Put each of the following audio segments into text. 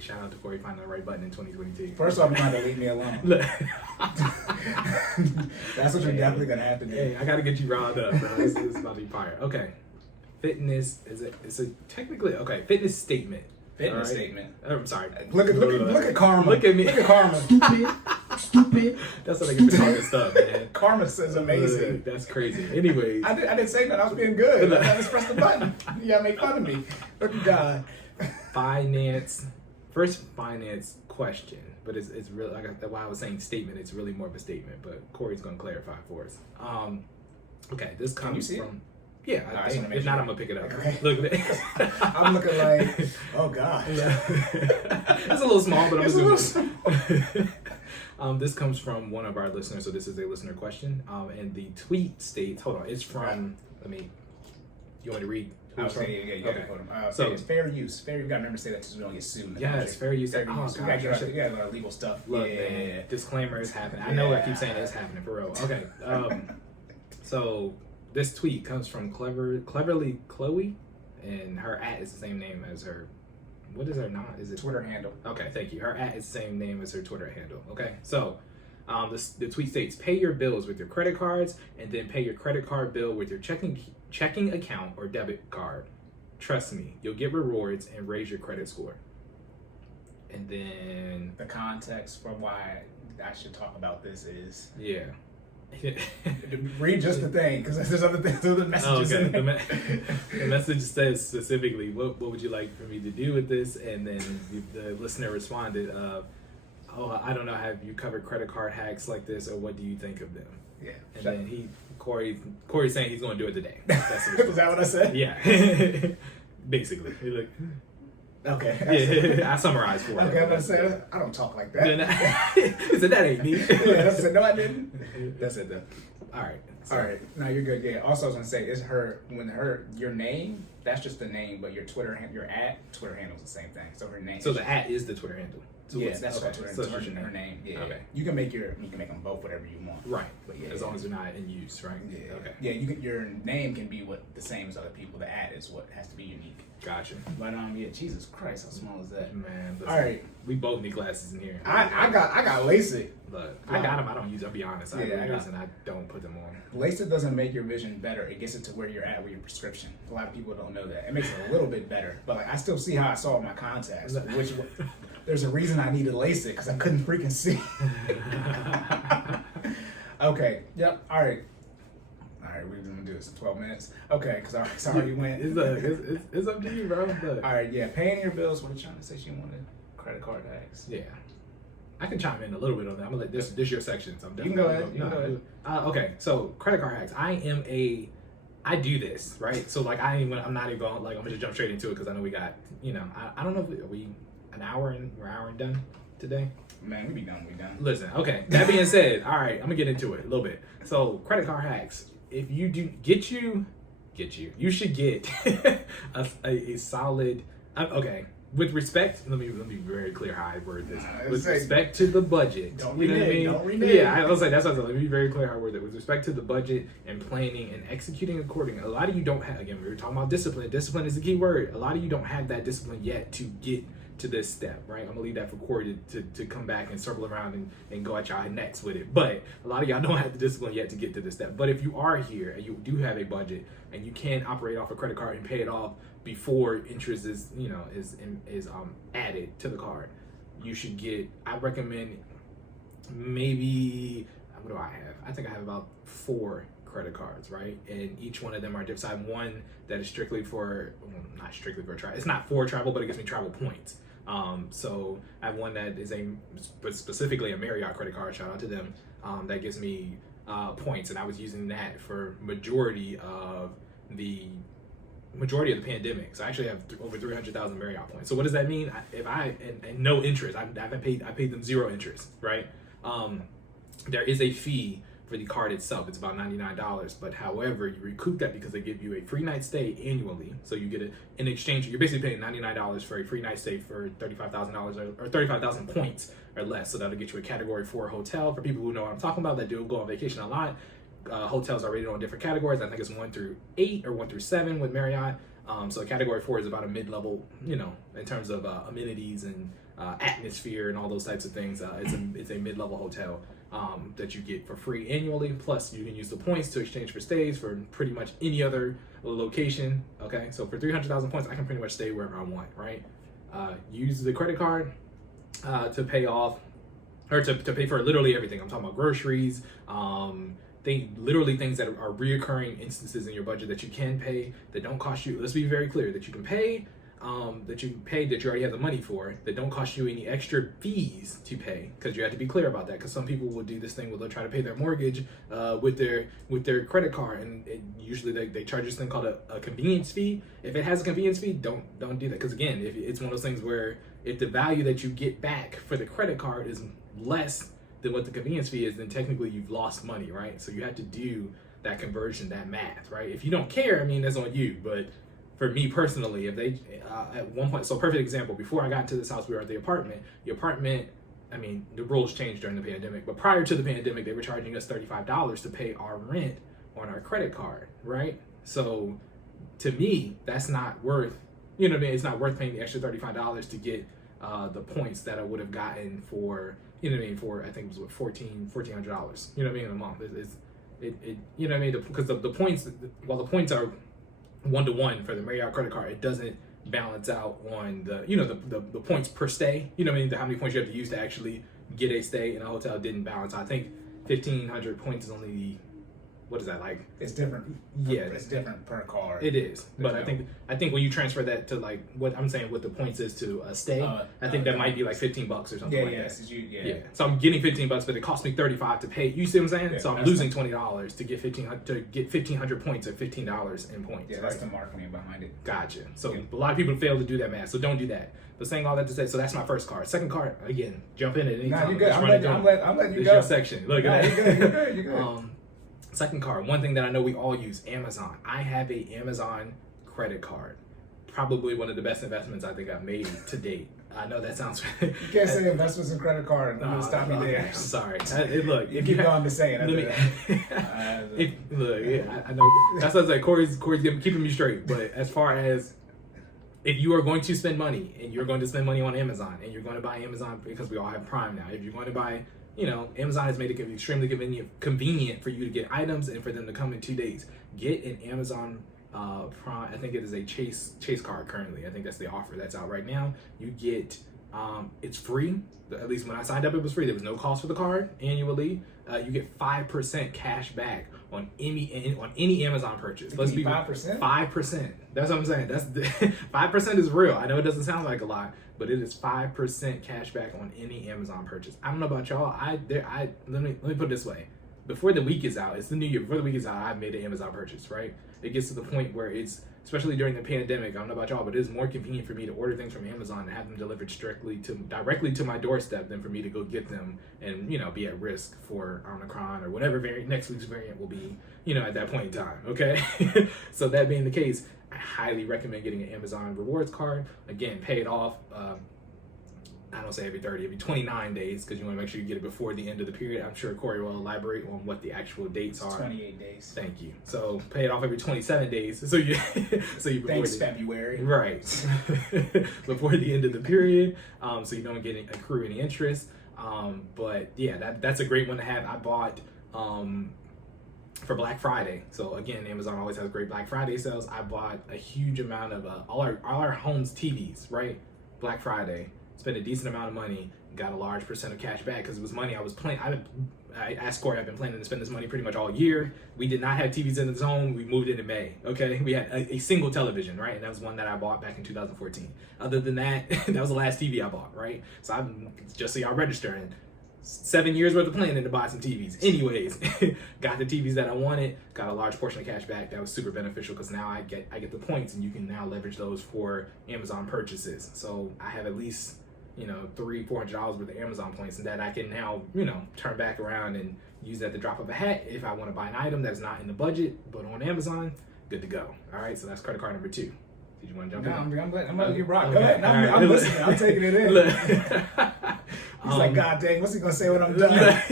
Hey, shout out to Cory finding the right button in 2022. First off, you're going to leave me alone. Look. That's what you're definitely going to have to do. Hey, I got to get you riled up, bro. This is about to be fire. Okay. Fitness it's a technically, okay, fitness statement. Fitness statement. I'm sorry. Look at karma. Look at me. Look at karma. Stupid. That's what I get to talking stuff, man. Karma says amazing. That's crazy. Anyways. I didn't say that. I was being good. I just pressed the button. You gotta make fun of me. Look at God. First finance question, but it's really, like why I was saying statement, it's really more of a statement, but Cory's gonna clarify for us. Okay, this comes Can you see from it? Yeah, if not, I'm gonna pick it up. Okay. Look at it. I'm looking like, oh God. It's a little small, but I'm little assuming. This comes from one of our listeners, so this is a listener question. And the tweet states, hold on, it's from, you want me to read? You gotta quote him. So it's fair use. You gotta remember to say that so we don't get sued. Yes, fair use. Fair use. We gotta get a lot of legal stuff. Look, man, disclaimer is happening. I know I keep saying it's happening for real. Okay. So this tweet comes from Cleverly Chloe, and her @ is the same name as her. What is her is it Twitter handle? Okay, thank you. Her @ is the same name as her Twitter handle. Okay, so the tweet states: pay your bills with your credit cards, and then pay your credit card bill with your checking account or debit card. Trust me, you'll get rewards and raise your credit score. And then the context for why I should talk about this is read just the thing, because there's other things, other messages in there. The message says specifically, what would you like for me to do with this? And then the listener responded, I don't know, have you covered credit card hacks like this, or what do you think of them? Yeah. And then Cory's saying he's going to do it today. That's Is that what I said? Yeah. Basically. Okay. Yeah, I summarized for you. Okay, I'm going to say, I don't talk like that. He said, that ain't me. Yeah, I said, no, I didn't. That's it, though. All right. All right. No, you're good. Yeah. Also, I was going to say, your name, that's just the name, but your Twitter handle is the same thing. So her name. So the @ is the Twitter handle. So yes, that's what so her name. Yeah. Okay. You can make them both whatever you want. Right. But as long as they're not in use, right? Yeah. Okay. Yeah. Your name can be the same as other people. The @ is what has to be unique. Gotcha. But Jesus Christ, how small is that? Man. Listen, all right. We both need glasses in here. I got LASIK. Look, I got them. I don't use. I'll be honest. I don't put them on. LASIK doesn't make your vision better. It gets it to where you're at with your prescription. A lot of people don't know that. It makes it a little bit better, but I still see how I saw with my contacts. Which there's a reason I needed LASIK, because I couldn't freaking see. Okay. Yep. All right. We're gonna do this in 12 minutes. Okay, because I already went. It's up to you, bro. But. All right. Yeah. Paying your bills. What are you trying to say? She wanted credit card hacks. Yeah. I can chime in a little bit on that. I'm gonna let this your section. So you can go ahead. You can go ahead. Okay, so credit card hacks. I do this, right? So like I'm not even going, like I'm gonna jump straight into it because I know we got, I don't know if we're an hour and done today. Man, we be done. Listen, okay. That being said, all right, I'm gonna get into it a little bit. So credit card hacks. If you do you should get a solid. Okay. With respect, let me be very clear how I word this. With respect to the budget, don't renege. Yeah, I was like, that's what I was like. Let me be very clear how I word it. With respect to the budget and planning and executing accordingly, a lot of you don't have. Again, we were talking about discipline. Discipline is the key word. A lot of you don't have that discipline yet to get to this step, right? I'm gonna leave that for Cory to come back and circle around and go at y'all next with it. But a lot of y'all don't have the discipline yet to get to this step. But if you are here and you do have a budget and you can operate off a credit card and pay it off before interest is added to the card, you should get. I recommend maybe, what do I have? I think I have about 4 credit cards, right? And each one of them are different. So I have one that is strictly for, not strictly for travel. It's not for travel, but it gives me travel points. So I have one that is specifically a Marriott credit card. Shout out to them. That gives me points, and I was using that for majority of the pandemic. So I actually have over 300,000 Marriott points. So what does that mean? And no interest. I paid them 0 interest, right? There is a fee for the card itself. It's about $99, but however, you recoup that because they give you a free night stay annually. So you get in exchange, you're basically paying $99 for a free night stay for $35,000 or 35,000 points or less. So that'll get you a category 4 hotel. For people who know what I'm talking about, that do go on vacation a lot, hotels are rated on different categories. I think it's 1 through 8 or 1 through 7 with Marriott. So category 4 is about a mid-level, in terms of amenities and atmosphere and all those types of things. It's a mid-level hotel that you get for free annually. Plus, you can use the points to exchange for stays for pretty much any other location. Okay, so for 300,000 points, I can pretty much stay wherever I want, right? Use the credit card to pay off, or to pay for literally everything. I'm talking about groceries, literally things that are reoccurring instances in your budget that you can pay, that don't cost you. Let's be very clear, that you can pay, that you already have the money for, that don't cost you any extra fees to pay, because you have to be clear about that, because some people will do this thing where they'll try to pay their mortgage with their credit card, and usually they charge this thing called a convenience fee. If it has a convenience fee, don't do that, because again, if it's one of those things where if the value that you get back for the credit card is less than what the convenience fee is, then technically you've lost money, right? So you have to do that conversion, that math, right? If you don't care, I mean, that's on you. But for me personally, if they, at one point, so perfect example, before I got into this house, we were at the apartment, I mean, the rules changed during the pandemic, but prior to the pandemic, they were charging us $35 to pay our rent on our credit card, right? So to me, that's not worth, you know what I mean? It's not worth paying the extra $35 to get the points that I would have gotten for, you know what I mean, for, I think it was what, $1,400, you know what I mean, in a month. You know what I mean, because the points, while the points are 1-to-1 for the Marriott credit card, it doesn't balance out on the, you know, the points per stay, you know what I mean, how many points you have to use to actually get a stay in a hotel didn't balance. I think 1,500 points is only, what is that, like? It's different. Yeah, it's different per card. It is, but I think when you transfer that to like what I'm saying, what the points is to a stay, I think that might be like $15 or something like that. Yeah. So I'm getting $15, but it cost me $35 to pay. You see what I'm saying? Yeah, so I'm losing $20 to get 1,500 points or $15 in points. Yeah, that's the marketing behind it. Gotcha. So a lot of people fail to do that math. So don't do that. But saying all that to say, so that's my first card. Second card, again, jump in at any time. Nah, you good. I'm letting you go. Your section. Look at that. You're good. Second card, one thing that I know we all use, Amazon. I have a Amazon credit card. Probably one of the best investments I think I've made to date. I know that sounds... You can't say investments in credit card. I'm going to stop me there. I'm sorry. Look, if you keep on to saying it. Look, yeah, I know. That's what I was like, Cory's keeping me straight. But as far as if you are going to spend money, and you're going to spend money on Amazon, and you're going to buy Amazon, because we all have Prime now, if you're going to buy... You know, Amazon has made it extremely convenient for you to get items and for them to come in 2 days. Get an Amazon Prime. I think it is a Chase card currently. I think that's the offer that's out right now. You get, it's free. At least when I signed up, it was free. There was no cost for the card annually. You get 5% cash back on any Amazon purchase. Let's be 5%. 5%. That's what I'm saying. That's 5% is real. I know it doesn't sound like a lot, but it is 5% cash back on any Amazon purchase. I don't know about y'all. Let me put it this way. Before the week is out, it's the new year. Before the week is out, I've made an Amazon purchase. Right? It gets to the point where it's, especially during the pandemic, I don't know about y'all, but it is more convenient for me to order things from Amazon and have them delivered directly to my doorstep than for me to go get them and, you know, be at risk for Omicron or whatever next week's variant will be, you know, at that point in time. Okay. So that being the case, I highly recommend getting an Amazon rewards card. Again, pay it off. I don't say every 29 days, because you want to make sure you get it before the end of the period. I'm sure Cory will elaborate on what the actual dates are. 28 days. Thank you. So pay it off every 27 days. So you Thanks, February. Right. Before the end of the period, so you don't accrue any interest. But yeah, that's a great one to have. I bought for Black Friday. So again, Amazon always has great Black Friday sales. I bought a huge amount of all our home's TVs, right? Black Friday. Spent a decent amount of money, got a large percent of cash back because it was money I was playing. I asked Cory, I've been planning to spend this money pretty much all year. We did not have TVs in the zone. We moved in May, okay? We had a single television, right? And that was one that I bought back in 2014. Other than that, that was the last TV I bought, right? So I'm, just so y'all registering, 7 years worth of planning to buy some TVs. Anyways, got the TVs that I wanted, got a large portion of cash back. That was super beneficial because now I get the points, and you can now leverage those for Amazon purchases. So I have at least, you know, $300-400 worth of Amazon points, and that I can now, you know, turn back around and use at the drop of a hat if I want to buy an item that's not in the budget, but on Amazon, good to go. All right, so that's credit card number 2. Did you want to jump in? I'm letting you rock. Go ahead. I'm listening. I'm taking it in. He's like, God dang, what's he going to say when I'm done?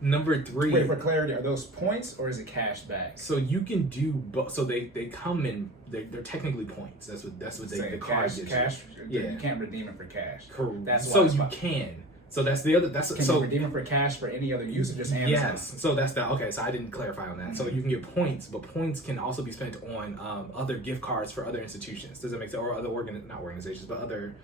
Number 3. Wait, for clarity, are those points or is it cash back? So you can do both. So they come in. They're technically points. That's what the card gives cash. you. Yeah, you can't redeem it for cash. Correct. That's so why you can. So that's the other. That's can so you redeem it for cash for any other use or just Amazon? Yes. So that's the okay. So I didn't clarify on that. So you can get points, but points can also be spent on other gift cards for other institutions. Does that make sense? Or other not organizations, but other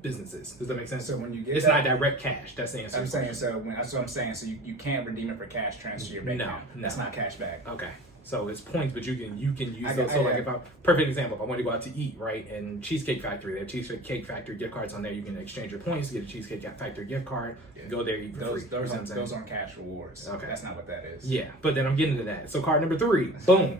businesses. Does that make sense? So when you get it's not direct cash. That's the answer. I'm saying so. That's what I'm saying. So you can't redeem it for cash transfer to your bank account. That's not cash back. Okay. So it's points, but you can use those. So like if perfect example, if I want to go out to eat, right, and Cheesecake Factory, they have Cheesecake Factory gift cards on there. You can exchange your points to get a Cheesecake Factory gift card. Yeah. Go there, eat for free. Those aren't cash rewards. Okay. That's not what that is. Yeah, but then I'm getting to that. So card number 3, boom.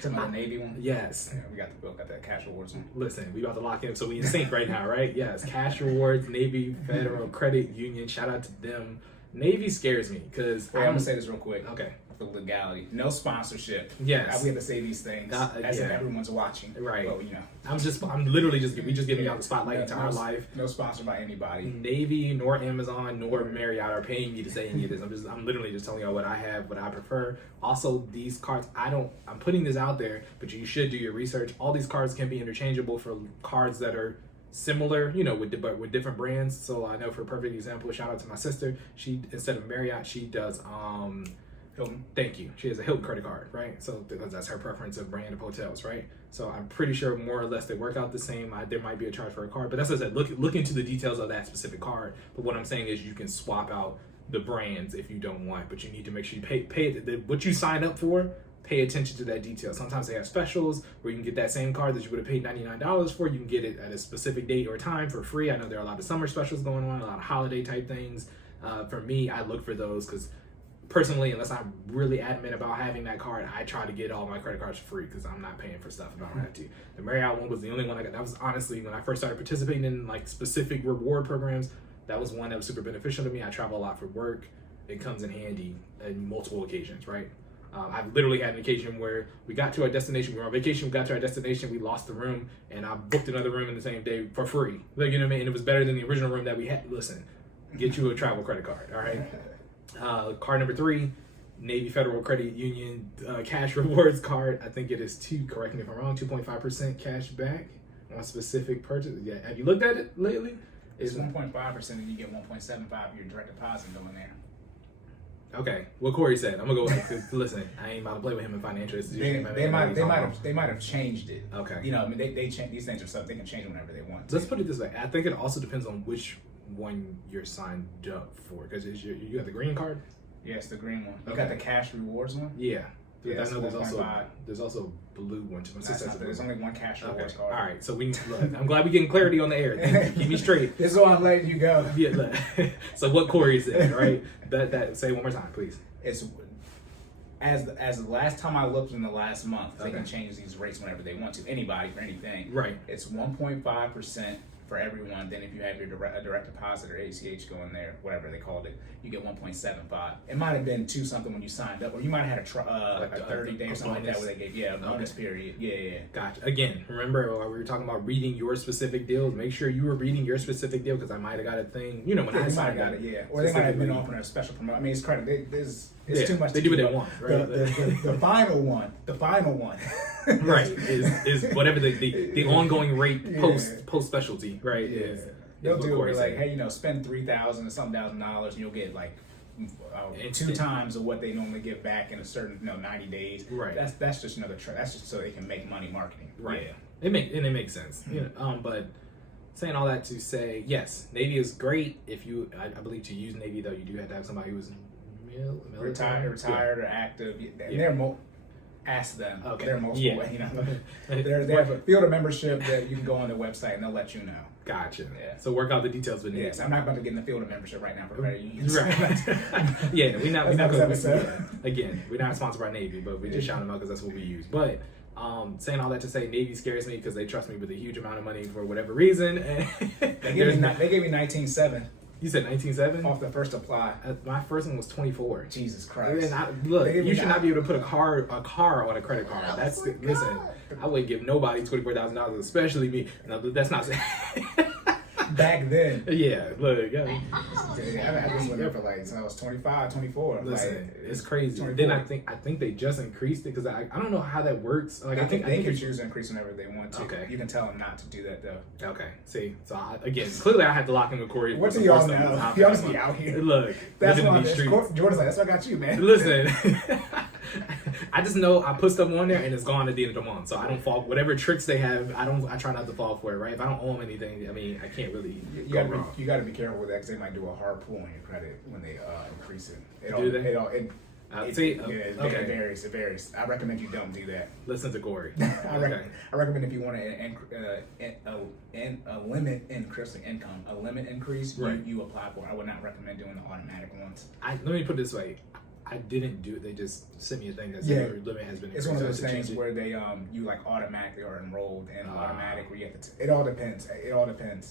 Some of the Navy one? Yes. Yeah, we got that cash rewards one. Listen, we about to lock in, so we in sync right now, right? Yes, cash rewards, Navy, Federal Credit Union. Shout out to them. Navy scares me because I'm gonna say this real quick. Okay. For legality, no sponsorship. Yes, we have to say these things as if everyone's watching. Right. But, I'm literally just giving y'all the spotlight into our life. No sponsored by anybody. Navy nor Amazon nor Marriott are paying me to say any of this. I'm literally just telling y'all what I have, what I prefer. Also, these cards, I'm putting this out there, but you should do your research. All these cards can be interchangeable for cards that are similar, with different brands. So I know, for a perfect example, shout out to my sister. She, instead of Marriott, she does Hilton. Thank you. She has a Hilton credit card, right? So that's her preference of brand of hotels, right? So I'm pretty sure more or less they work out the same. There might be a charge for a card, but that's what I said. Look into the details of that specific card. But what I'm saying is you can swap out the brands if you don't want, but you need to make sure you pay what you sign up for. Pay attention to that detail. Sometimes they have specials where you can get that same card that you would have paid $99 for. You can get it at a specific date or time for free. I know there are a lot of summer specials going on, a lot of holiday type things. For me, I look for those because personally, unless I'm really adamant about having that card, I try to get all my credit cards free because I'm not paying for stuff if I don't have to. The Marriott one was the only one I got. That was honestly, when I first started participating in like specific reward programs, that was one that was super beneficial to me. I travel a lot for work. It comes in handy in multiple occasions, right? I've literally had an occasion where we got to our destination, we were on vacation, we got to our destination, we lost the room, and I booked another room in the same day for free. Like, you know what I mean? And it was better than the original room that we had. Listen, get you a travel credit card, all right? Card number 3, Navy Federal Credit Union cash rewards card. I think it is correct me if I'm wrong, 2.5% cash back on specific purchase. Yeah, have you looked at it lately? It's 1.5% and you get 1.75 of your direct deposit going there. Okay, what Cory said. I'm gonna go with it. Listen, I ain't about to play with him in financial institutions. They might have changed it. Okay. I mean, they change these things are stuff they can change whenever they want to. Let's put it this way. I think it also depends on which one you're signed up for. Because you got the green card. Yes, the green one. You got the cash rewards one. Yeah. Yeah, I know there's also a blue one too. There's only one cash rewards card. All right, so I'm glad we're getting clarity on the air. Keep me straight. This is why I'm letting you go. Yeah. So what Cory said, right? That say one more time, please. It's as the last time I looked in the last month, they can change these rates whenever they want to. Anybody for anything. Right. It's 1.5% for everyone. Then if you have your direct deposit or ACH going there, whatever they called it, you get 1.75. It might have been 2 something when you signed up, or you might have had a 30 day or something like that where they gave a bonus period. Yeah. Gotcha. Again, remember we were talking about reading your specific deals. Make sure you were reading your specific deal because I might have got a thing. When I signed up, or they might have been offering a special promotion. I mean, it's credit. It's too much. They do what they want, right? The final one. Right, is whatever the ongoing rate post specialty, right? Yeah. They'll do it like, hey, spend $3,000 or some $1,000 and you'll get like 2 times of what they normally give back in a certain 90 days. Right. That's just another that's just so they can make money marketing. Right. Yeah. It makes sense. Mm-hmm. But saying all that to say, yes, Navy is great. If you, I believe, to use Navy though, you do have to have somebody who is retired or active. They're ask them. Okay. They're most they have a field of membership that you can go on their website and they'll let you know. Gotcha. Yeah. So work out the details with Navy. Yes, I'm not about to get in the field of membership right now for credit unions. Right. Yeah, we're not again, we're not sponsored by Navy, but we just shout them out because that's what we use. But saying all that to say, Navy scares me because they trust me with a huge amount of money for whatever reason. They gave me 19.7. You said 19.7 off the first apply. My first one was 24. Jesus Christ! You should not be able to put a car on a credit card. Listen, I wouldn't give nobody $24,000, especially me. No, that's not. Back then. Yeah, look, I just went there for like, so I was 25, 24. Listen, like, it's crazy. 24. Then I think they just increased it because I don't know how that works. Like I think they can it- choose to increase whenever they want to. Okay. You can tell them not to do that though. Okay, see, so again, clearly I had to lock in with Cory. What for do some y'all more stuff. know? Y'all just be out here. Look, That's living why in these streets. Jordan's like, that's what I got you, man. Listen, I just know I put stuff on there and it's gone at the end of the month, so I don't fall. Whatever tricks they have, I try not to fall for it, right? If I don't owe them anything, I mean, I can't really go wrong. You got to be careful with that because they might do a hard pull on your credit when they increase it. Do they? It varies. I recommend you don't do that. Listen to Cory. I recommend if you want a limit increase, Right. you apply for it. I would not recommend doing the automatic ones. Let me put it this way. I didn't do it. They just sent me a thing that said your limit has been increased. It's one of those so I had to things change it. where they you like automatically are enrolled and automatic where you have to it all depends.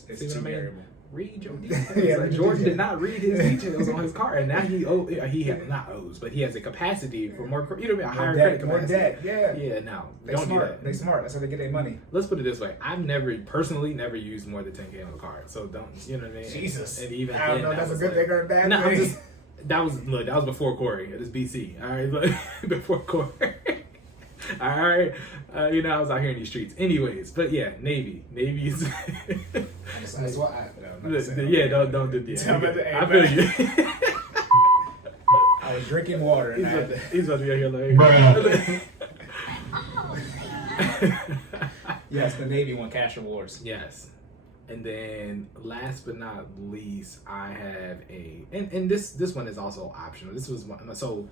It's See what too I mean? variable. Read your Yeah, details. Like Jordan yeah. did not read his details on his card, and now he has a capacity for more. You know what I mean? A higher credit More capacity. debt. Yeah. Yeah, no, They don't smart. do that. They smart. That's how they get their money. Let's put it this way: I've personally never used more than $10K on a card, so don't. You know what I mean? Jesus. And even I don't then, know. that That's a was good like- thing or a bad No, thing. that was before Cory. It was BC. All right, but before Cory. All right, I was out here in these streets. Anyways, but yeah, Navy is. That's why Don't do that. Tell me the- I feel you. I was drinking water and He's about to be out here like. Yes, the Navy won cash awards. Yes. And then last but not least, I have and this one is also optional. This was one, so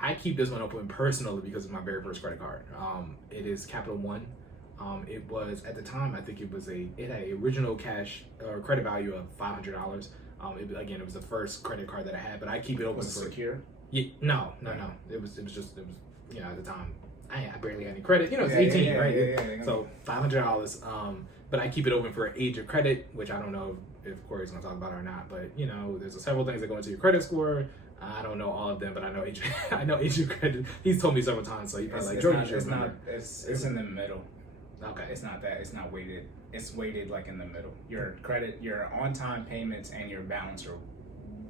I keep this one open personally because of my very first credit card. It is Capital One. It was at the time, I think it had an original cash or credit value of $500. It was the first credit card that I had, but I keep it open Was it for secure? Yeah, no. It was at the time I barely had any credit. It's 18, right? Yeah. So $500. But I keep it open for an age of credit, which I don't know if Cory's gonna talk about it or not. But there's several things that go into your credit score. I don't know all of them, but I know age of credit. He's told me several times, so you probably like Jordan. It's in the middle. Okay. It's not that. It's not weighted. It's weighted like in the middle. Your credit, your on-time payments, and your balance are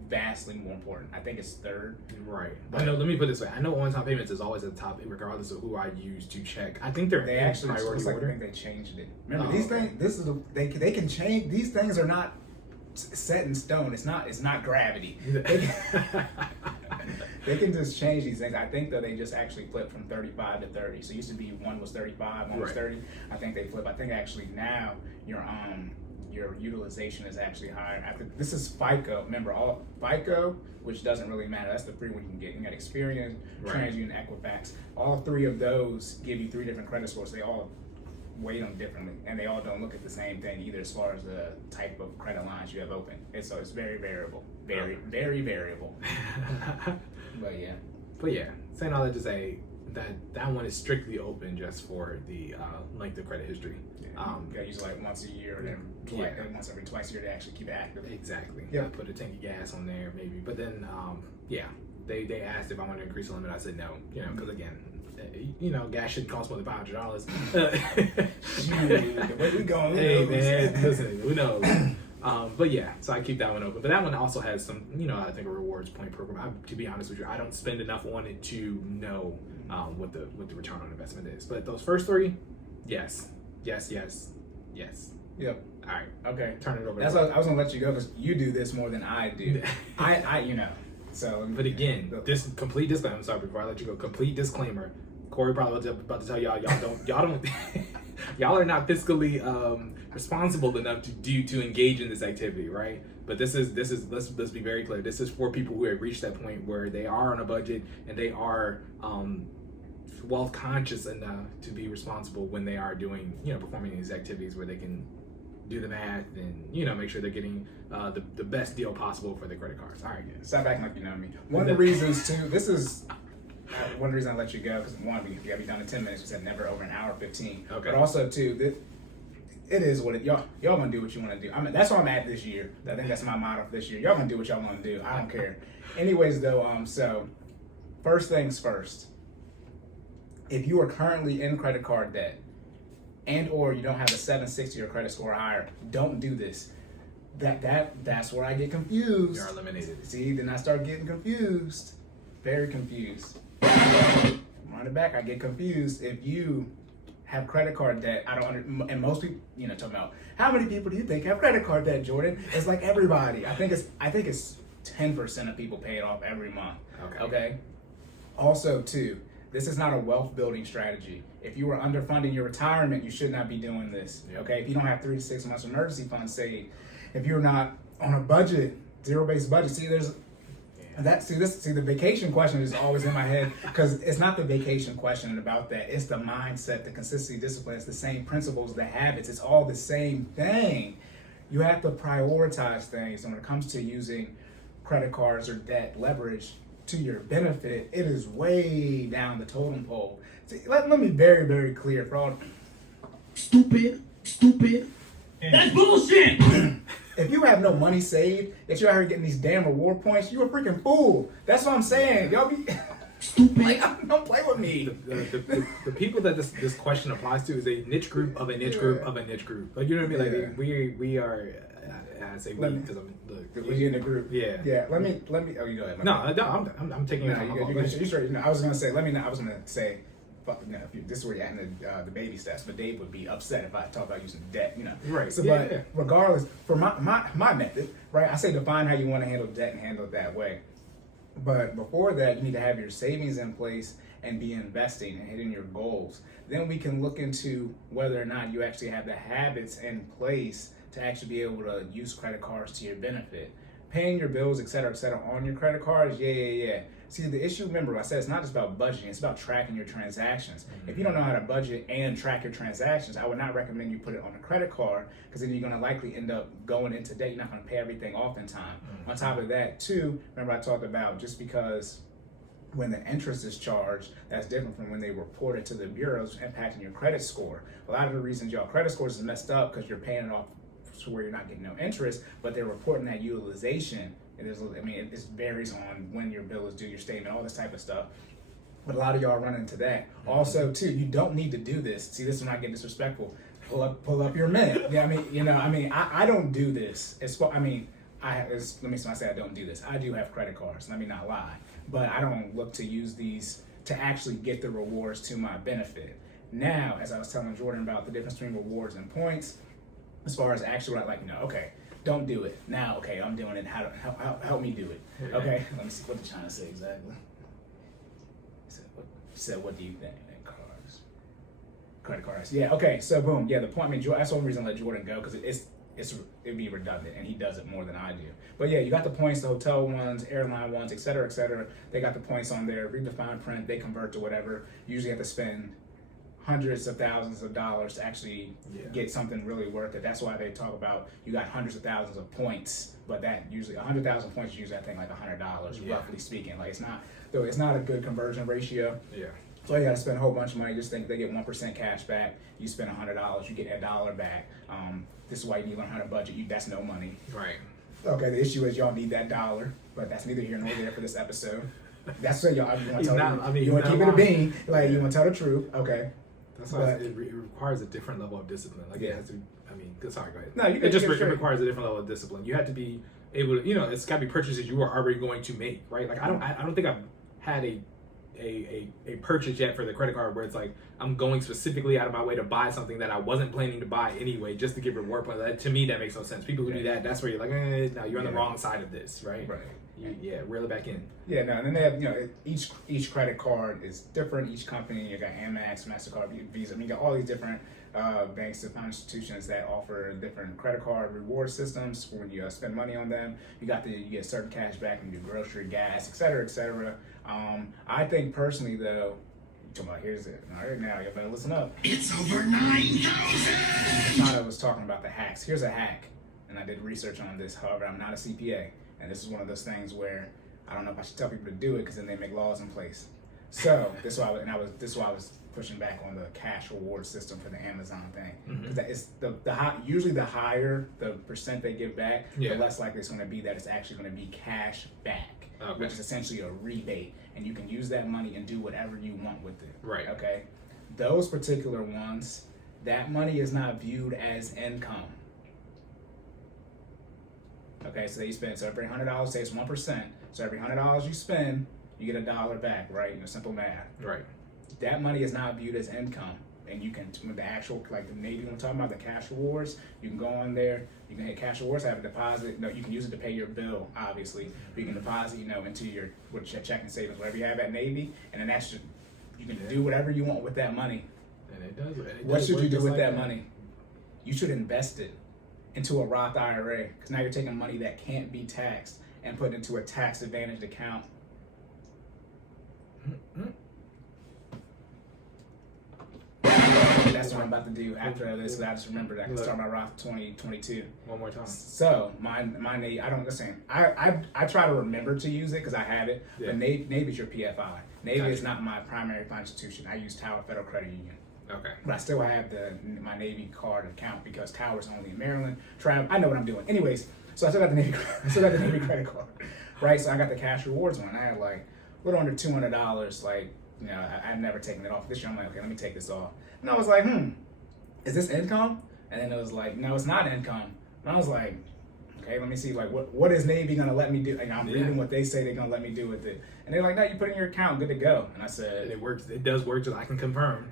vastly more important. I think it's third. Right. I know. Let me put it this way. I know on-time payments is always at the top, regardless of who I use to check. I think They in actually priority I order. think they changed it. Remember these things. They can change. These things are not set in stone. It's not gravity. They can just change these things. I think that they just actually flipped from 35 to 30. So it used to be one was 35, one was 30. I think they flip. I think actually now your utilization is actually higher. This is FICO. Remember, all FICO, which doesn't really matter. That's the free one you can get. You got Experian, TransUnion, Equifax. All three of those give you 3 different credit scores. They all weight them differently, and they all don't look at the same thing either as far as the type of credit lines you have open. So it's very variable. Very variable. But yeah, saying all that to say that one is strictly open just for the length of credit history. You gotta use it like once a year, and then once every twice a year to actually keep it active. Exactly. Yeah. I put a tank of gas on there maybe, but then they asked if I wanted to increase the limit. I said no. Because again, gas shouldn't cost more than $500. The way we going, hey man, listen, who knows? But yeah, so I keep that one open. But that one also has some, I think a rewards point program. To be honest with you, I don't spend enough on it to know what the return on investment is. But those first 3, yes. Yep. All right. Okay. Turn it over. That's what I was gonna let you go because you do this more than I do. I So. But again, this complete disclaimer. I'm sorry, before I let you go, complete disclaimer. Cory probably about to tell y'all don't y'all are not fiscally responsible enough to engage in this activity, right? But this is let's be very clear. This is for people who have reached that point where they are on a budget and they are wealth conscious enough to be responsible when they are doing performing these activities where they can do the math and make sure they're getting the best deal possible for their credit cards. All right, stop acting like you know me. One of the reasons too. This is. One reason I let you go because one, we gotta be done in 10 minutes. We said never over an hour 15. Okay. But also too, it is what y'all gonna do what you want to do. I mean, that's where I'm at this year. I think that's my motto for this year. Y'all gonna do what y'all want to do. I don't care. Anyways, though, so first things first. If you are currently in credit card debt, and or you don't have a 760 or credit score or higher, don't do this. That's where I get confused. You're eliminated. See, then I start getting confused. Very confused. Run it back, I get confused. If you have credit card debt, and most people, talking about how many people do you think have credit card debt, Jordan? It's like everybody. I think it's 10% of people pay it off every month. Okay. Also, too, this is not a wealth building strategy. If you are underfunding your retirement, you should not be doing this. Okay. If you don't have 3 to 6 months emergency funds saved, if you're not on a budget, zero-based budget. See, the vacation question is always in my head, because it's not the vacation question about that. It's the mindset, the consistency, discipline. It's the same principles, the habits. It's all the same thing. You have to prioritize things. And when it comes to using credit cards or debt leverage to your benefit, it is way down the totem pole. See, let me be very, very clear for all. Stupid. That's bullshit. If you have no money saved, that you're out here getting these damn reward points, you a freaking fool. That's what I'm saying. Y'all be stupid. Don't play with me. The people that this question applies to is a niche group of a niche group of a niche group. Like, you know what I mean? Like we are. I say we because we in the group. Yeah. Let me. Oh, you go ahead. No, I'm taking you. You straight. I was gonna say. I was gonna say. This is where you're at in the baby steps, but Dave would be upset if I talk about using debt, Right. So, but regardless, for my method, right, I say define how you want to handle debt and handle it that way. But before that, you need to have your savings in place and be investing and hitting your goals. Then we can look into whether or not you actually have the habits in place to actually be able to use credit cards to your benefit. Paying your bills, et cetera, on your credit cards, yeah. See, the issue, remember, I said it's not just about budgeting, it's about tracking your transactions. If you don't know how to budget and track your transactions, I would not recommend you put it on a credit card, because then you're going to likely end up going into debt. You're not going to pay everything off in time. On top of that, too, remember I talked about just because when the interest is charged, that's different from when they report it to the bureaus, impacting your credit score. A lot of the reasons y'all credit scores is messed up because you're paying it off to where you're not getting no interest, but they're reporting that utilization. It varies on when your bill is due, your statement, all this type of stuff. But a lot of y'all run into that. Also, too, you don't need to do this. See, this is when I get disrespectful. Pull up your mint. I don't do this. Let me say I don't do this. I do have credit cards. Let me not lie. But I don't look to use these to actually get the rewards to my benefit. Now, as I was telling Jordan about the difference between rewards and points, as far as actually what okay, don't do it. Now, okay, I'm doing it. Help me do it. Okay, let me see what they're trying to say exactly. He said, what do you think? Credit cards. Yeah, okay, so boom. Yeah, the point, that's the only reason I let Jordan go, because it'd be redundant, and he does it more than I do. But yeah, you got the points, the hotel ones, airline ones, et cetera, et cetera. They got the points on there. Read the fine print, they convert to whatever. You usually have to spend hundreds of thousands of dollars to actually get something really worth it. That's why they talk about you got hundreds of thousands of points, but that usually 100,000 points is usually I think like $100, roughly speaking. Like it's not a good conversion ratio. Yeah. So you got to spend a whole bunch of money. Just think they get 1% cash back. You spend $100, you get $1 back. This is why you need to learn how to budget. That's no money. Right. Okay. The issue is y'all need that dollar, but that's neither here nor there for this episode. That's what y'all. You want to keep it a bean. Like you want to tell the truth. Okay. That's why it requires a different level of discipline. Like it has to. Sorry, go ahead. No, it requires a different level of discipline. You have to be able to. It's got to be purchases you are already going to make, right? Like I don't think I've had a purchase yet for the credit card where it's like I'm going specifically out of my way to buy something that I wasn't planning to buy anyway, just to give reward points. To me, that makes no sense. People who do that, that's where you're like, no, you're on the wrong side of this, right? Right. Reel it back in. Yeah, no, and then they have, each credit card is different. Each company, you got Amex, MasterCard, Visa. You got all these different banks and financial institutions that offer different credit card reward systems for when you spend money on them. You get certain cash back when you do grocery, gas, et cetera, et cetera. I think personally, though, here's it. All right, now you better listen up. It's over 9,000. I was talking about the hacks. Here's a hack, and I did research on this. However, I'm not a CPA. And this is one of those things where I don't know if I should tell people to do it because then they make laws in place. So this is why I was pushing back on the cash reward system for the Amazon thing, because that is usually the higher the percent they give back, the less likely it's going to be that it's actually going to be cash back, which is essentially a rebate, and you can use that money and do whatever you want with it. Right. Okay. Those particular ones, that money is not viewed as income. Okay, so you spend, so every $100, say it's 1%. So every $100 you spend, you get $1 back, right? Simple math. Right. That money is not viewed as income. And you can, with the actual, like the Navy, when I'm talking about the cash rewards, you can go on there, you can hit cash rewards, have a deposit. No, you can use it to pay your bill, obviously. But you can deposit, into your checking savings, whatever you have at Navy, and then that's just, you can do whatever you want with that money. And it does. What should you do with that money? You should invest it into a Roth IRA, because now you're taking money that can't be taxed and put it into a tax advantaged account. That's what I'm about to do after this. I just remembered I can start my Roth 2022. One more time. So my Navy, I don't listen. I try to remember to use it because I have it. Yeah. But Navy's your PFI. Navy is not my primary financial institution. I use Tower Federal Credit Union. Okay. But I still have my Navy card account because Tower's only in Maryland. I know what I'm doing. Anyways, so I still got the Navy credit card, right? So I got the cash rewards one. I had like a little under $200. Like, I've never taken it off. This year I'm like, okay, let me take this off. And I was like, is this income? And then it was like, no, it's not income. And I was like, okay, let me see, like, what is Navy gonna let me do? And I'm reading what they say they're gonna let me do with it. And they're like, no, you put it in your account, good to go. And I said, it works. It does work. Just I can confirm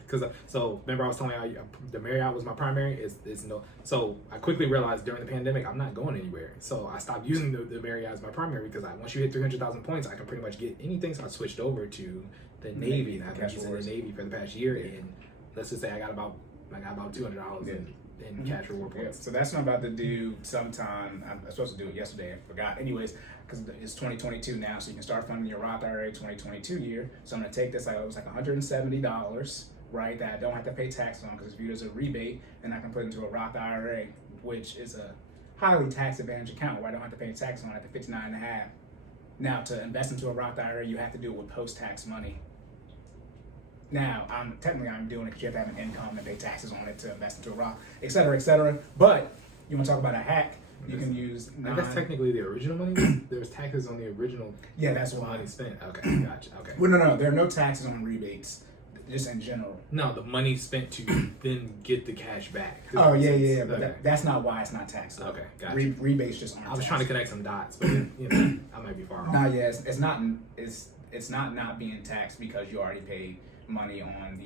so remember I was telling you the Marriott was my primary. It's no. So I quickly realized during the pandemic I'm not going anywhere. So I stopped using the Marriott as my primary because once you hit 300,000 points, I can pretty much get anything. So I switched over to the Navy. And I've been using the Navy for the past year. And let's just say I got about $200 in cash reward points. Yeah. So that's what I'm about to do sometime. I'm supposed to do it yesterday. I forgot. Anyways, because it's 2022 now, so you can start funding your Roth IRA 2022 year. So I'm going to take this, it was like $170, right, that I don't have to pay tax on because it's viewed as a rebate, and I can put into a Roth IRA, which is a highly tax advantage account where I don't have to pay tax on it at the 59.5. Now, to invest into a Roth IRA, you have to do it with post-tax money. Now, I'm doing it because you have to have an income and pay taxes on it to invest into a Roth, et cetera, et cetera. But you want to talk about a hack? You can use. That's technically the original money. There's taxes on the original. Yeah, that's what money spent. Okay, gotcha. Okay. Well, no, there are no taxes on rebates, just in general. No, the money spent to then get the cash back. Oh yeah. But that's not why it's not taxed. Okay, gotcha. Rebates just aren't. I was trying to connect some dots, but I might be far off. Nah, yeah, it's not being taxed because you already paid money on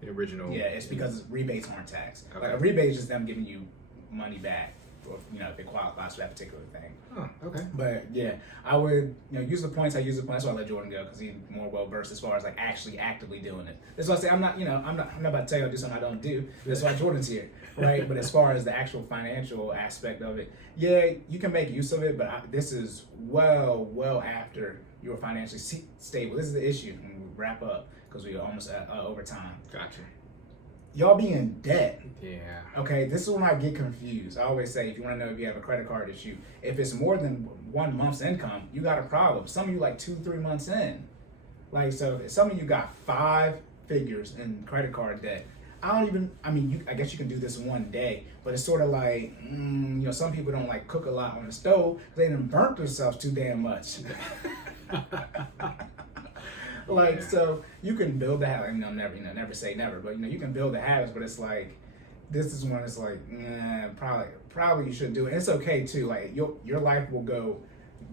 the original. Yeah, it's because rebates aren't taxed. Okay. Like a rebate is just them giving you money back, or if it qualifies for that particular thing. Oh, okay. But yeah, I would use the points. I use the points. That's why I let Jordan go because he's more well versed as far as like actually actively doing it. That's why I say I'm not about to tell you to do something I don't do. That's why Jordan's here, right? But as far as the actual financial aspect of it, yeah, you can make use of it. But this is well after you're financially stable. This is the issue. And we wrap up because we're almost at over time. Gotcha. Y'all be in debt. Yeah. Okay, this is when I get confused. I always say, if you want to know if you have a credit card issue, if it's more than 1 month's income, you got a problem. Some of you like 2-3 months in. Like, so if some of you got 5 figures in credit card debt. I guess you can do this one day, but it's sort of like, some people don't like cook a lot on the stove because they done burnt themselves too damn much. So you can build the habit. Never say never, but you can build the habits. But it's like, this is when it's like, probably you should do it. It's okay too. Like your life will go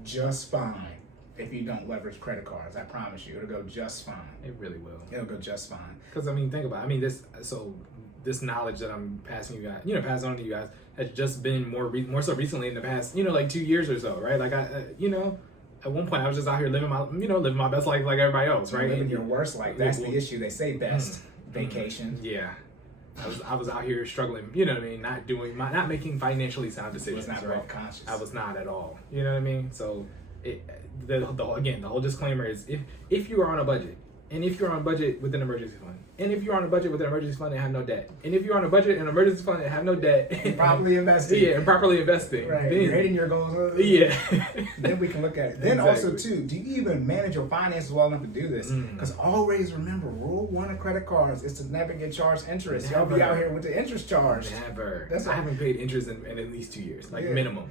just fine if you don't leverage credit cards. I promise you, it'll go just fine. It really will. It'll go just fine. Because think about it. This knowledge that I'm passing you guys, passing on to you guys, has just been more so recently in the past, like 2 years or so, right? Like at one point I was just out here living my best life like everybody else, right? Living your worst life. That's the issue. They say best vacation. Yeah. I was out here struggling, not making financially sound decisions. Was not right? conscious. I was not at all. You know what I mean? So the whole disclaimer is if you are on a budget, and if you're on a budget with an emergency fund, and if you're on a budget with an emergency fund and have no debt, and if you're on a budget and an emergency fund and have no debt, and properly investing, and properly investing, right? Then, you're hitting your goals, then we can look at it. Then also too, do you even manage your finances well enough to do this? Because always remember, rule 1 of credit cards is to never get charged interest. Y'all be out here with the interest charge. Never. I haven't paid interest in at least 2 years, minimum.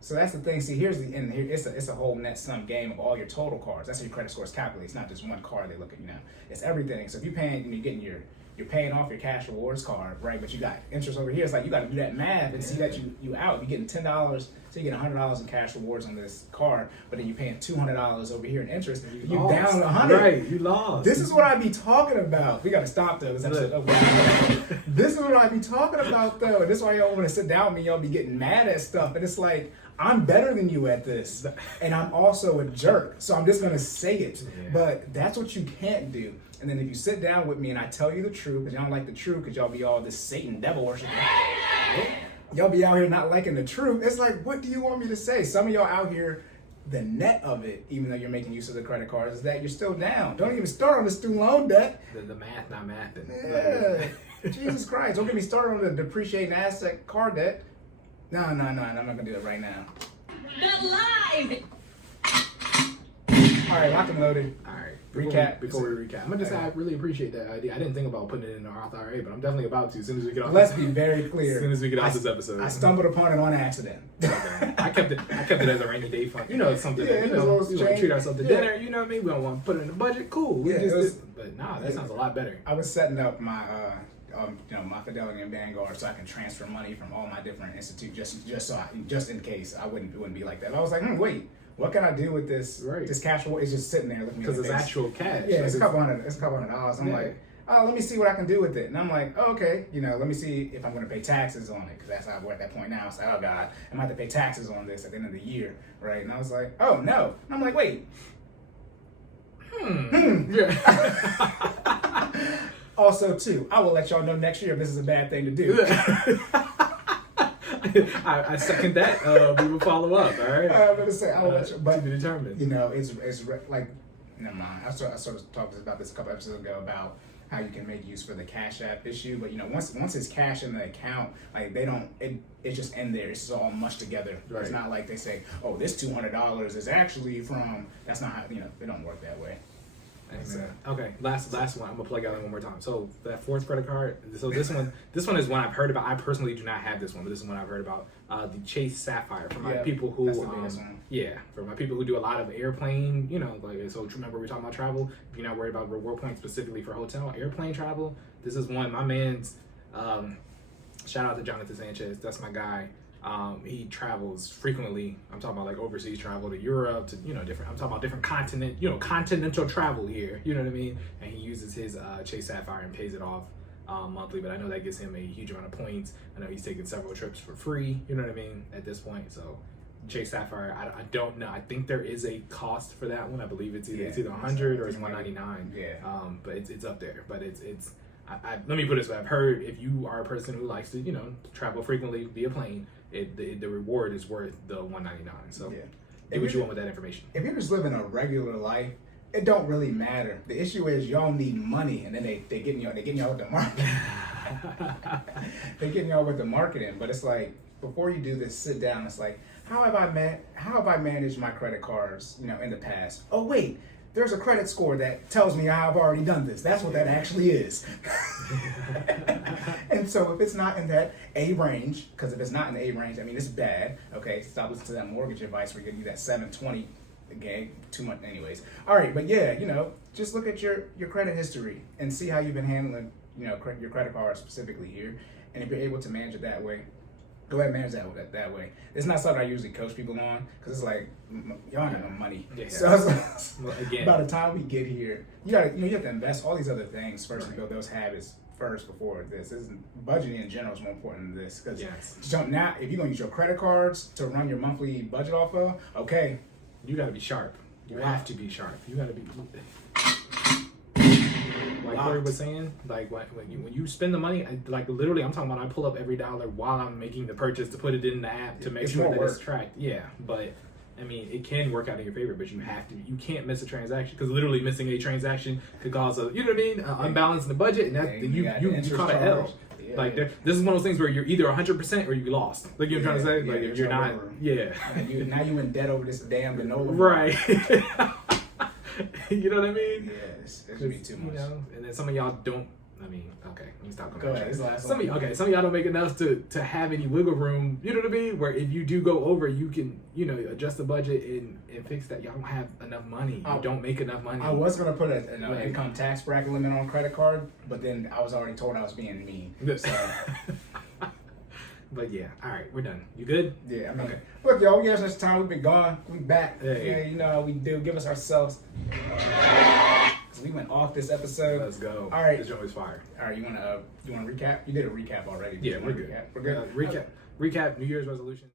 So that's the thing. See, here's the end. Here it's a whole net sum game of all your total cards. That's how your credit score is calculated. It's not just one card they look at. It's everything. So if you're paying, you're getting your you're paying off your cash rewards card, right? But you got interest over here. It's like you got to do that math and see that you out. You're getting $10, so you get $100 in cash rewards on this card, but then you're paying $200 over here in interest. You down 100. Right, you lost. This is what I be talking about. We got to stop though. This is what I be talking about though. And this is why y'all want to sit down with me. Y'all be getting mad at stuff, and it's like, I'm better than you at this, and I'm also a jerk, so I'm just gonna say it. Yeah. But that's what you can't do. And then if you sit down with me and I tell you the truth, because y'all don't like the truth, because y'all be all this Satan devil worship, y'all be out here not liking the truth. It's like, what do you want me to say? Some of y'all out here, the net of it, even though you're making use of the credit cards, is that you're still down. Don't even start on the student loan debt. The math, not math. Yeah. Jesus Christ! Don't get me started on the depreciating asset car debt. No, I'm not gonna do it right now. The live. All right, lock and loaded. All right. Recap. Before we recap, I'm gonna just say I really appreciate that idea. I didn't think about putting it in the Roth IRA, but I'm definitely about to as soon as we get off. Let's be very clear. As soon as we get off this episode, I stumbled upon it on accident. Okay. I kept it as a rainy day fund. You know, it's something that we want to treat ourselves to dinner. You know what I mean? We don't want to put it in the budget. Cool. But nah, that sounds a lot better. I was setting up my my Fidelity and Vanguard so I can transfer money from all my different institutes just in case it wouldn't be like that. But I was like, wait, what can I do with this? Right. This cash flow is just sitting there looking because it's actual cash. Yeah, it's a couple hundred dollars. I'm like, oh, let me see what I can do with it. And I'm like, oh, okay, let me see if I'm going to pay taxes on it, because that's how we're at that point now. It's like, oh God, I might have to pay taxes on this at the end of the year, right? And I was like, oh no. And I'm like, wait. Yeah. Also, too, I will let y'all know next year if this is a bad thing to do. I second that. We will follow up. All right. I'm gonna say I will let you, but to be determined. It's like, never mind. I sort of talked about this a couple episodes ago about how you can make use for the Cash App issue, but once it's cash in the account, like it's just in there. It's just all mushed together. Right. It's not like they say, oh, this $200 is actually from. That's not how it don't work that way. Okay, last one. I'm gonna plug out one more time. So that fourth credit card. So this one is one I've heard about. I personally do not have this one, but this is one I've heard about. The Chase Sapphire for my people who for my people who do a lot of airplane. So remember we were talking about travel. If you're not worried about reward points specifically for hotel, airplane travel, this is one. My man's. Shout out to Jonathan Sanchez. That's my guy. He travels frequently. I'm talking about like overseas travel to Europe, to different. I'm talking about different continental travel here. You know what I mean? And he uses his Chase Sapphire and pays it off monthly. But I know that gives him a huge amount of points. I know he's taken several trips for free. You know what I mean? At this point, so Chase Sapphire. I don't know. I think there is a cost for that one. I believe it's either 100 or it's 199. Yeah. But it's up there. But it's. Let me put it this way. I've heard if you are a person who likes to travel frequently via plane, the reward is worth the $199. So do what you want with that information. If you're just living a regular life, it don't really matter. The issue is y'all need money, and then they getting y'all with the marketing. They getting y'all with the marketing, but it's like before you do this, sit down. It's like how have I managed my credit cards in the past? Oh wait. There's a credit score that tells me I've already done this. That's what that actually is. And so if it's not in that A range, because if it's not in the A range, I mean, it's bad. Okay, stop listening to that mortgage advice where you're going to do that 720. Again, too much anyways. All right, but just look at your credit history and see how you've been handling, your credit card specifically here. And if you're able to manage it that way, go ahead and manage that way. It's not something I usually coach people on because it's like y'all don't have no money. Yeah. So again, by the time we get here, you have to invest all these other things first and build those habits first before this. Budgeting in general is more important than this because now if you're gonna use your credit cards to run your monthly budget off of, okay, you got to be sharp. You have to be sharp. You got to be. Like Cory was saying, like when you spend the money, like literally, I'm talking about I pull up every dollar while I'm making the purchase to put it in the app to make sure that it's tracked. Yeah, but I mean, it can work out in your favor, but you can't miss a transaction because literally missing a transaction could cause unbalance in the budget, and then you caught an L. Yeah, like this is one of those things where you're either 100% or you lost. Like you're trying to say, like if you're not, now you in debt over this damn granola. Right. You know what I mean? Yeah, it's gonna be too much. And then some of y'all don't I mean, okay, let me stop. Go ahead. This is the last Some of y'all don't make enough to have any wiggle room. You know what I mean? Where if you do go over, you can adjust the budget and fix that. Y'all don't have enough money. You don't make enough money. I was gonna put an income tax bracket limit on credit card, but then I was already told I was being mean. So. But yeah, all right, we're done. You good? Yeah, I mean, okay. Look, y'all, we have this time. We've been gone. We back. Hey. Yeah, you know how we do. Give us ourselves. We went off this episode. Let's go. All right. This joint was fire. All right, you wanna recap? You did a recap already. Yeah, we're good. We're good. Recap New Year's resolution.